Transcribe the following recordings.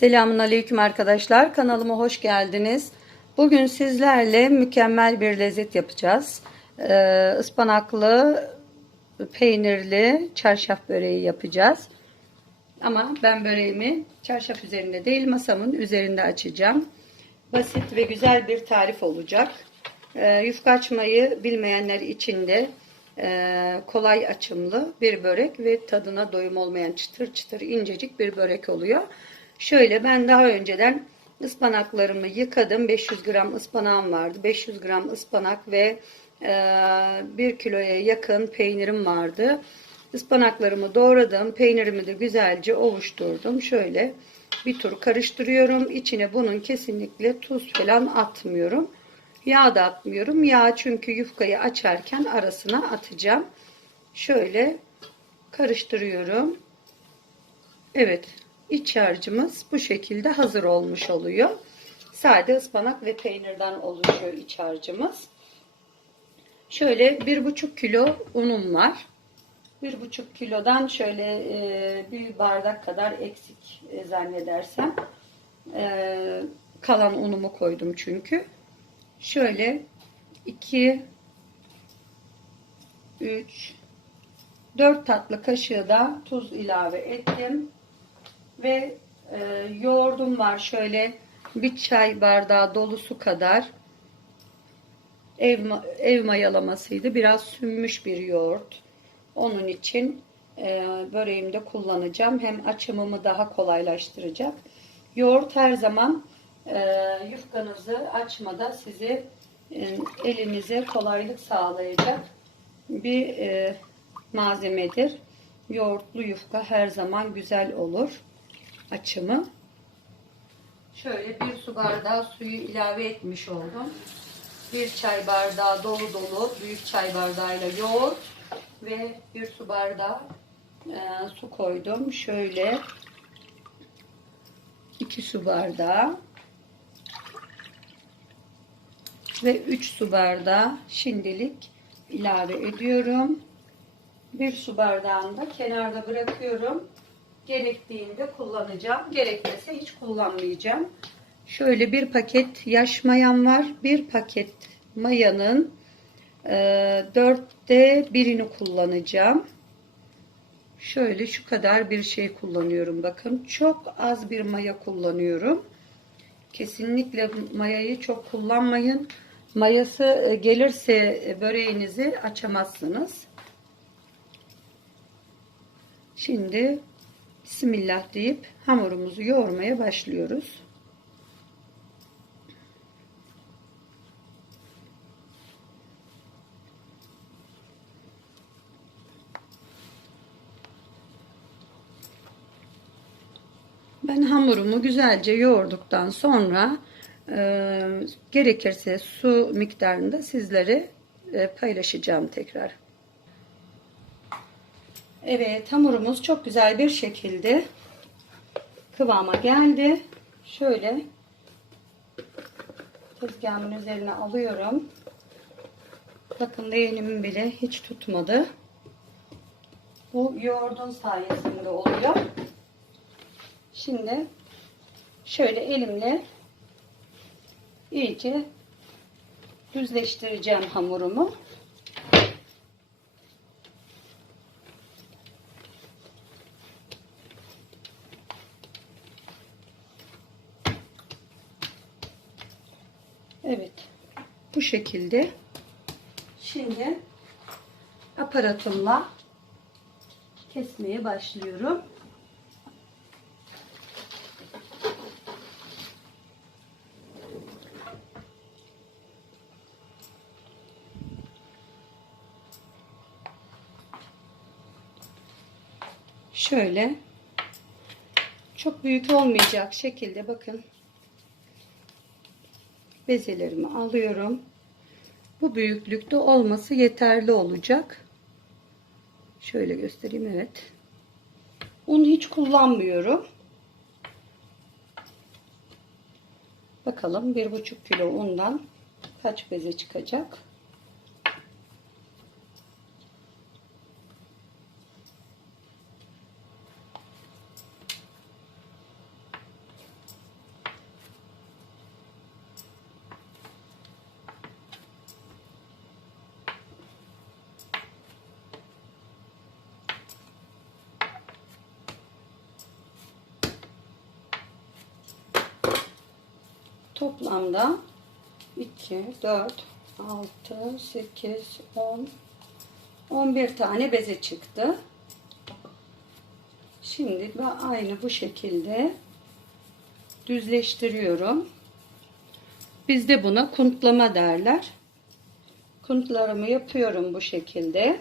Selamun Aleyküm arkadaşlar. Kanalıma hoş geldiniz. Bugün sizlerle mükemmel bir lezzet yapacağız. Ee, ıspanaklı, peynirli çarşaf böreği yapacağız. Ama ben böreğimi çarşaf üzerinde değil masamın üzerinde açacağım. Basit ve güzel bir tarif olacak. Ee, yufka açmayı bilmeyenler için de e, kolay açımlı bir börek ve tadına doyum olmayan çıtır çıtır incecik bir börek oluyor. Şöyle ben daha önceden ıspanaklarımı yıkadım. 500 gram ıspanağım vardı. 500 gram ıspanak ve e, 1 kiloya yakın peynirim vardı. Ispanaklarımı doğradım. Peynirimi de güzelce ovuşturdum. Şöyle bir tur karıştırıyorum. İçine bunun kesinlikle tuz falan atmıyorum. Yağ da atmıyorum. Yağ çünkü yufkayı açarken arasına atacağım. Şöyle karıştırıyorum. Evet. İç harcımız bu şekilde hazır olmuş oluyor. Sade ıspanak ve peynirden oluşuyor iç harcımız. Şöyle bir buçuk kilo unum var. Bir buçuk kilodan şöyle e, bir bardak kadar eksik e, zannedersem. E, kalan unumu koydum çünkü. Şöyle 2 3 4 tatlı kaşığı da tuz ilave ettim. Ve e, yoğurdum var şöyle bir çay bardağı dolusu kadar. Ev, ev mayalamasıydı. Biraz sünmüş bir yoğurt. Onun için e, böreğimde kullanacağım. Hem açımımı daha kolaylaştıracak. Yoğurt her zaman e, yufkanızı açmada sizi e, elinize kolaylık sağlayacak bir e, malzemedir. Yoğurtlu yufka her zaman güzel olur açımı. Şöyle bir su bardağı suyu ilave etmiş oldum. Bir çay bardağı dolu dolu büyük çay bardağıyla yoğurt ve bir su bardağı e, su koydum. Şöyle iki su bardağı ve 3 su bardağı şimdilik ilave ediyorum. Bir su bardağını da kenarda bırakıyorum. Gerektiğinde kullanacağım. Gerekmese hiç kullanmayacağım. Şöyle bir paket yaş mayam var. Bir paket mayanın e, dörtte birini kullanacağım. Şöyle şu kadar bir şey kullanıyorum. Bakın çok az bir maya kullanıyorum. Kesinlikle mayayı çok kullanmayın. Mayası e, gelirse böreğinizi açamazsınız. Şimdi Bismillah deyip hamurumuzu yoğurmaya başlıyoruz. Ben hamurumu güzelce yoğurduktan sonra e, gerekirse su miktarında sizlere e, paylaşacağım tekrar. Evet hamurumuz çok güzel bir şekilde kıvama geldi. Şöyle tezgahımın üzerine alıyorum. Bakın leğenimin bile hiç tutmadı. Bu yoğurdun sayesinde oluyor. Şimdi şöyle elimle iyice düzleştireceğim hamurumu. Evet. Bu şekilde. Şimdi aparatımla kesmeye başlıyorum. Şöyle çok büyük olmayacak şekilde bakın bezelerimi alıyorum. Bu büyüklükte olması yeterli olacak. Şöyle göstereyim evet. Un hiç kullanmıyorum. Bakalım bir buçuk kilo undan kaç beze çıkacak. Toplamda 2, 4, 6, 8, 10, 11 tane beze çıktı. Şimdi ben aynı bu şekilde düzleştiriyorum. Bizde buna kuntlama derler. Kuntlarımı yapıyorum bu şekilde.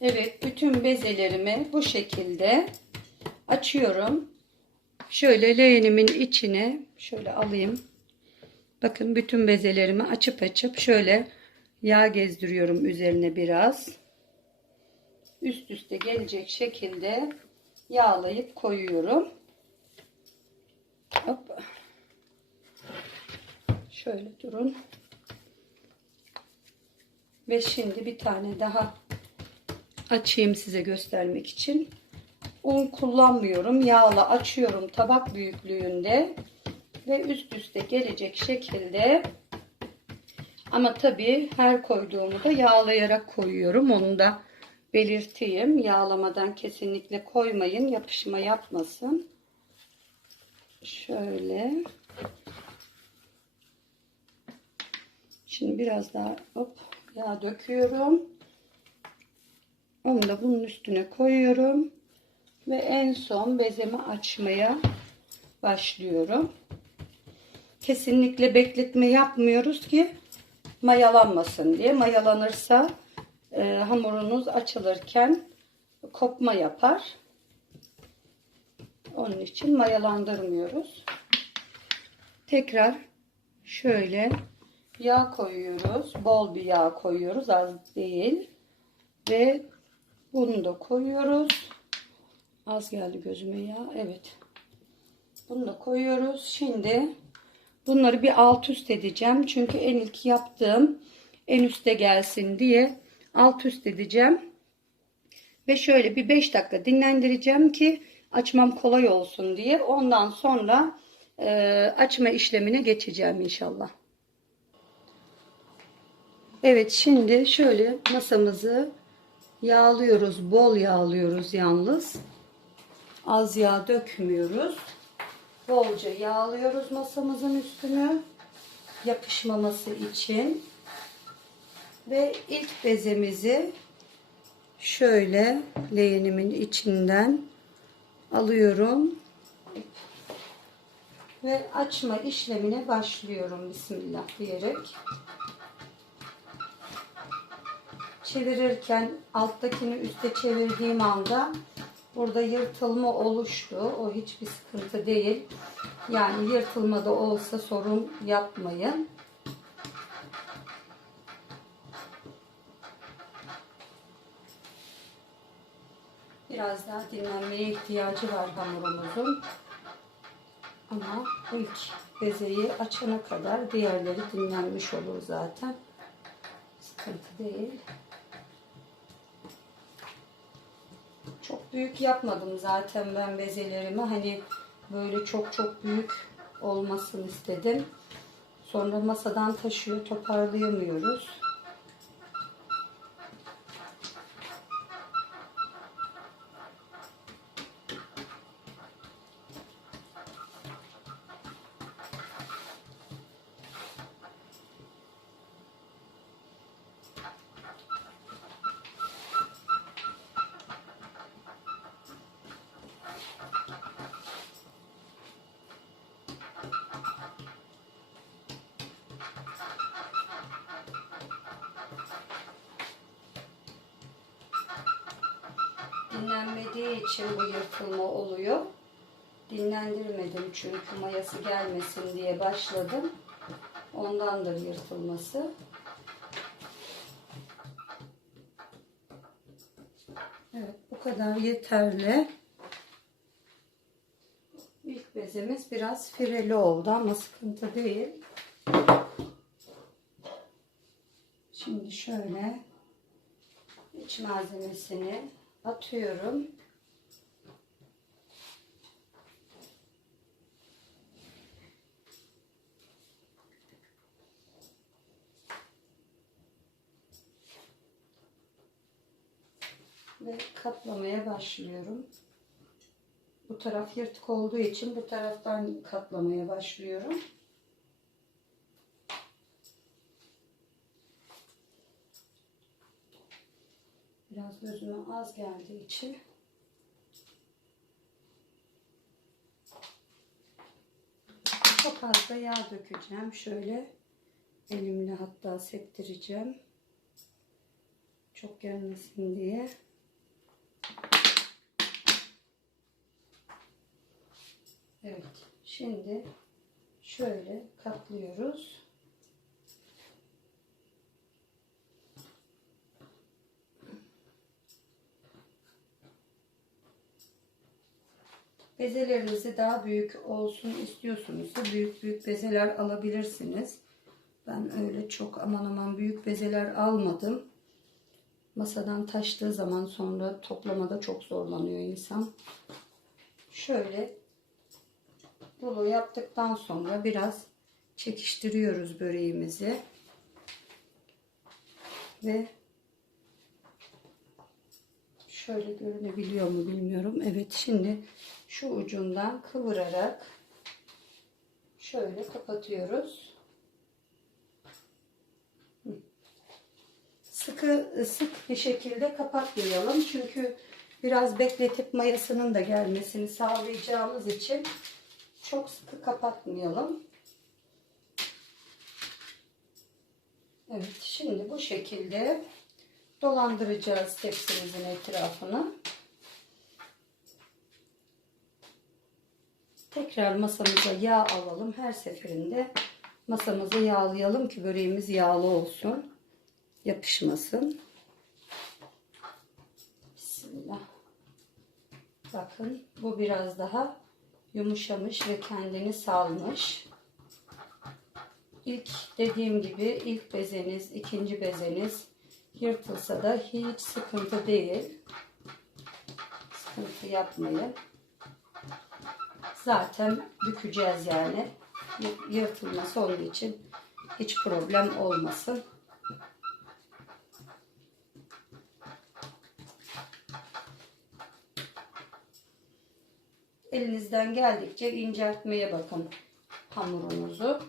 Evet, bütün bezelerimi bu şekilde açıyorum. Şöyle leğenimin içine şöyle alayım. Bakın bütün bezelerimi açıp açıp şöyle yağ gezdiriyorum üzerine biraz. Üst üste gelecek şekilde yağlayıp koyuyorum. Hop. Şöyle durun. Ve şimdi bir tane daha açayım size göstermek için. Un kullanmıyorum. Yağla açıyorum tabak büyüklüğünde ve üst üste gelecek şekilde ama tabii her koyduğumu da yağlayarak koyuyorum. Onu da belirteyim. Yağlamadan kesinlikle koymayın. Yapışma yapmasın. Şöyle. Şimdi biraz daha hop yağ döküyorum. Onu da bunun üstüne koyuyorum. Ve en son bezemi açmaya başlıyorum. Kesinlikle bekletme yapmıyoruz ki mayalanmasın diye. Mayalanırsa e, hamurunuz açılırken kopma yapar. Onun için mayalandırmıyoruz. Tekrar şöyle yağ koyuyoruz. Bol bir yağ koyuyoruz. Az değil. Ve bunu da koyuyoruz. Az geldi gözüme ya. Evet. Bunu da koyuyoruz. Şimdi bunları bir alt üst edeceğim. Çünkü en ilk yaptığım en üste gelsin diye alt üst edeceğim. Ve şöyle bir 5 dakika dinlendireceğim ki açmam kolay olsun diye. Ondan sonra e, açma işlemine geçeceğim inşallah. Evet şimdi şöyle masamızı yağlıyoruz. Bol yağlıyoruz yalnız. Az yağ dökmüyoruz. Bolca yağlıyoruz masamızın üstünü. Yapışmaması için. Ve ilk bezemizi şöyle leğenimin içinden alıyorum. Ve açma işlemine başlıyorum. Bismillah diyerek. Çevirirken alttakini üste çevirdiğim anda Burada yırtılma oluştu. O hiçbir sıkıntı değil. Yani yırtılma da olsa sorun yapmayın. Biraz daha dinlenmeye ihtiyacı var hamurumuzun. Ama ilk bezeyi açana kadar diğerleri dinlenmiş olur zaten. Sıkıntı değil. Çok büyük yapmadım zaten ben bezelerimi. Hani böyle çok çok büyük olmasın istedim. Sonra masadan taşıyor, toparlayamıyoruz. Dinlenmediği için bu yırtılma oluyor. Dinlendirmedim çünkü mayası gelmesin diye başladım. Ondandır yırtılması. Evet bu kadar yeterli. İlk bezemiz biraz fireli oldu ama sıkıntı değil. Şimdi şöyle iç malzemesini atıyorum. Ve katlamaya başlıyorum. Bu taraf yırtık olduğu için bu taraftan katlamaya başlıyorum. Biraz gözüme az geldiği için çok az da yağ dökeceğim. Şöyle elimle hatta sektireceğim. Çok gelmesin diye. Evet. Şimdi şöyle katlıyoruz. Bezelerinizi daha büyük olsun istiyorsunuz da büyük büyük bezeler alabilirsiniz. Ben öyle çok aman aman büyük bezeler almadım. Masadan taştığı zaman sonra toplamada çok zorlanıyor insan. Şöyle rulo yaptıktan sonra biraz çekiştiriyoruz böreğimizi. Ve şöyle görünebiliyor mu bilmiyorum. Evet şimdi şu ucundan kıvırarak şöyle kapatıyoruz. Sıkı sık bir şekilde kapatmayalım. Çünkü biraz bekletip mayasının da gelmesini sağlayacağımız için çok sıkı kapatmayalım. Evet şimdi bu şekilde dolandıracağız tepsimizin etrafını. Tekrar masamıza yağ alalım. Her seferinde masamızı yağlayalım ki böreğimiz yağlı olsun. Yapışmasın. Bismillah. Bakın bu biraz daha yumuşamış ve kendini salmış. İlk dediğim gibi ilk bezeniz, ikinci bezeniz yırtılsa da hiç sıkıntı değil. Sıkıntı yapmayın. Zaten bükeceğiz yani. Yırtılması onun için hiç problem olmasın. Elinizden geldikçe inceltmeye bakın hamurunuzu.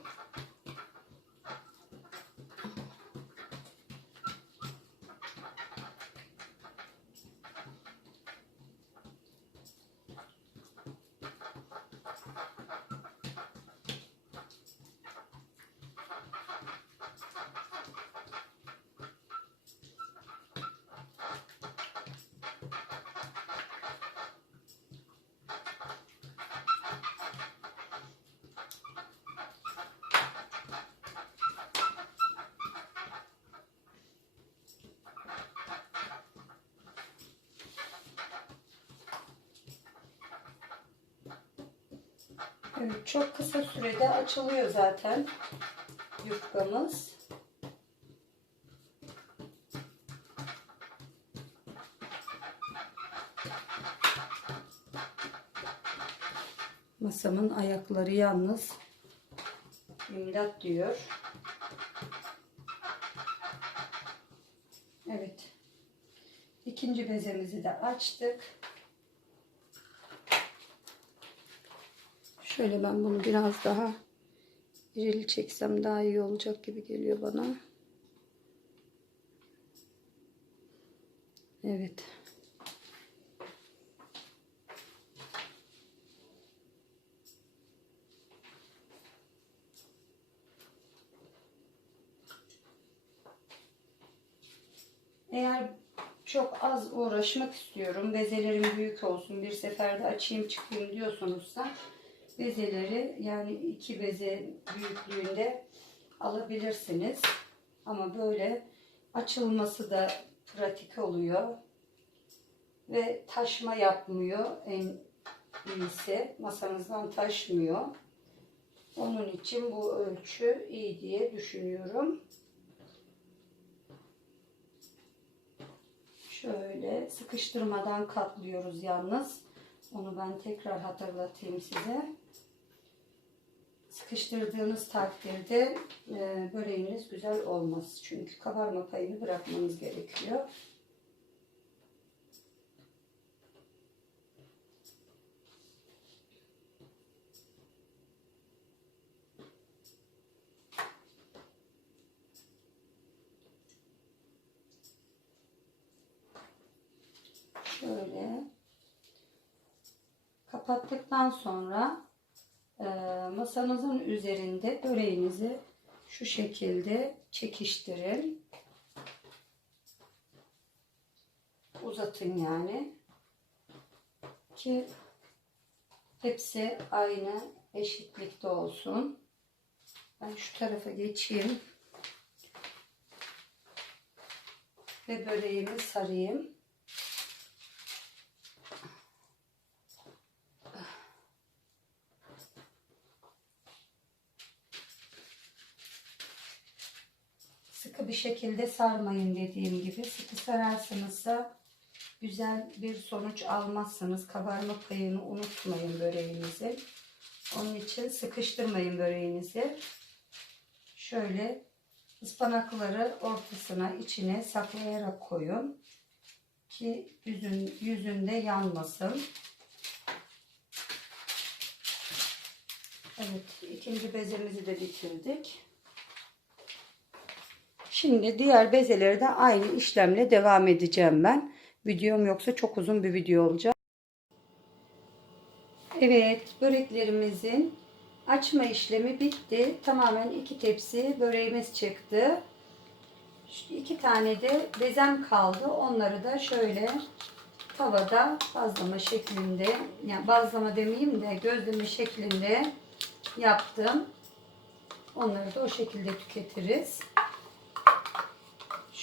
Evet, çok kısa sürede açılıyor zaten yufkamız. Masamın ayakları yalnız imdat diyor. Evet. İkinci bezemizi de açtık. Şöyle ben bunu biraz daha irili çeksem daha iyi olacak gibi geliyor bana. Evet. Eğer çok az uğraşmak istiyorum, bezelerim büyük olsun, bir seferde açayım çıkayım diyorsanızsa bezeleri yani iki beze büyüklüğünde alabilirsiniz. Ama böyle açılması da pratik oluyor. Ve taşma yapmıyor en iyisi. Masanızdan taşmıyor. Onun için bu ölçü iyi diye düşünüyorum. Şöyle sıkıştırmadan katlıyoruz yalnız. Onu ben tekrar hatırlatayım size sıkıştırdığınız takdirde e, böreğiniz güzel olmaz. Çünkü kabarma payını bırakmanız gerekiyor. Şöyle kapattıktan sonra masanızın üzerinde böreğinizi şu şekilde çekiştirin. Uzatın yani. Ki hepsi aynı eşitlikte olsun. Ben şu tarafa geçeyim. Ve böreğimi sarayım. Sıkı bir şekilde sarmayın dediğim gibi. Sıkı sararsanız da güzel bir sonuç almazsınız. Kabarma payını unutmayın böreğinizin. Onun için sıkıştırmayın böreğinizi. Şöyle ıspanakları ortasına içine saklayarak koyun. Ki yüzün, yüzünde yanmasın. Evet ikinci bezemizi de bitirdik. Şimdi diğer bezeleri de aynı işlemle devam edeceğim ben. Videom yoksa çok uzun bir video olacak. Evet böreklerimizin açma işlemi bitti. Tamamen iki tepsi böreğimiz çıktı. Şu iki tane de bezem kaldı. Onları da şöyle tavada bazlama şeklinde yani bazlama demeyeyim de gözleme şeklinde yaptım. Onları da o şekilde tüketiriz.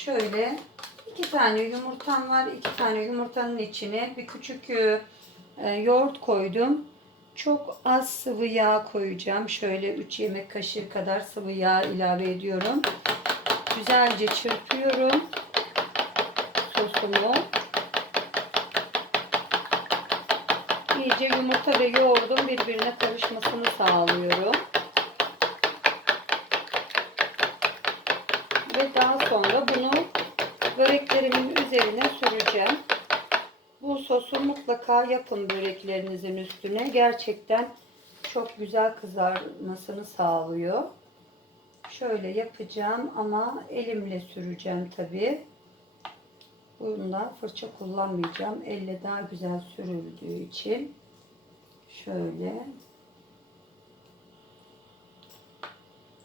Şöyle iki tane yumurtam var. İki tane yumurtanın içine bir küçük e, yoğurt koydum. Çok az sıvı yağ koyacağım. Şöyle 3 yemek kaşığı kadar sıvı yağ ilave ediyorum. Güzelce çırpıyorum sosumu. İyice yumurta ve yoğurdun birbirine karışmasını sağlıyorum. Daha sonra bunu böreklerimin üzerine süreceğim. Bu sosu mutlaka yapın böreklerinizin üstüne. Gerçekten çok güzel kızarmasını sağlıyor. Şöyle yapacağım ama elimle süreceğim tabi. Bunda fırça kullanmayacağım. Elle daha güzel sürüldüğü için. Şöyle.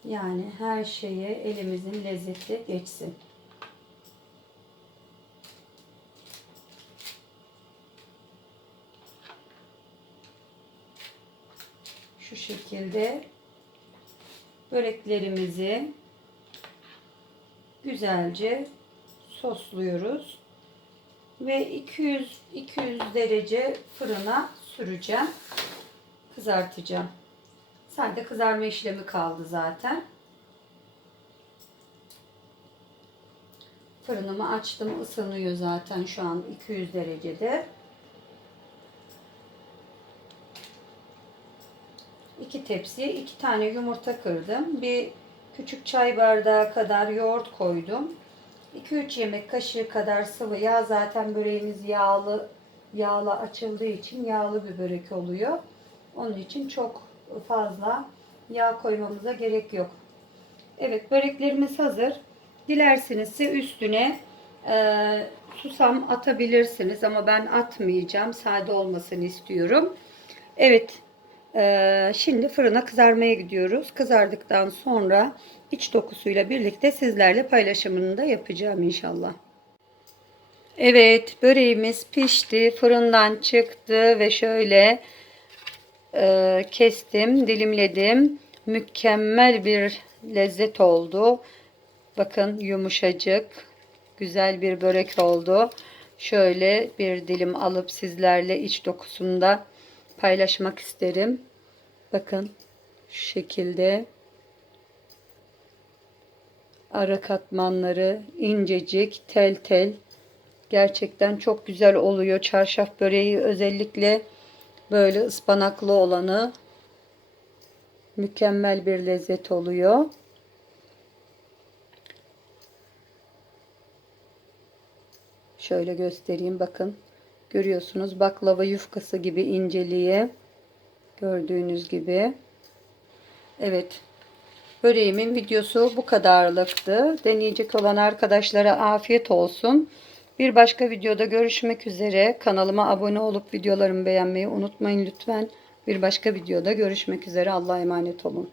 Yani her şeye elimizin lezzeti geçsin. Şu şekilde böreklerimizi güzelce sosluyoruz. Ve 200 200 derece fırına süreceğim. Kızartacağım. Sadece kızarma işlemi kaldı zaten. Fırınımı açtım. ısınıyor zaten şu an 200 derecede. İki tepsiye iki tane yumurta kırdım. Bir küçük çay bardağı kadar yoğurt koydum. 2-3 yemek kaşığı kadar sıvı yağ zaten böreğimiz yağlı yağla açıldığı için yağlı bir börek oluyor. Onun için çok fazla yağ koymamıza gerek yok. Evet böreklerimiz hazır. Dilerseniz ise üstüne e, susam atabilirsiniz ama ben atmayacağım. Sade olmasını istiyorum. Evet e, şimdi fırına kızarmaya gidiyoruz. Kızardıktan sonra iç dokusuyla birlikte sizlerle paylaşımını da yapacağım inşallah. Evet böreğimiz pişti. Fırından çıktı ve şöyle e, kestim, dilimledim. Mükemmel bir lezzet oldu. Bakın yumuşacık, güzel bir börek oldu. Şöyle bir dilim alıp sizlerle iç dokusunda paylaşmak isterim. Bakın şu şekilde ara katmanları incecik, tel tel. Gerçekten çok güzel oluyor. Çarşaf böreği özellikle böyle ıspanaklı olanı mükemmel bir lezzet oluyor. Şöyle göstereyim bakın. Görüyorsunuz baklava yufkası gibi inceliği. Gördüğünüz gibi. Evet. Böreğimin videosu bu kadarlıktı. Deneyecek olan arkadaşlara afiyet olsun. Bir başka videoda görüşmek üzere. Kanalıma abone olup videolarımı beğenmeyi unutmayın lütfen. Bir başka videoda görüşmek üzere. Allah'a emanet olun.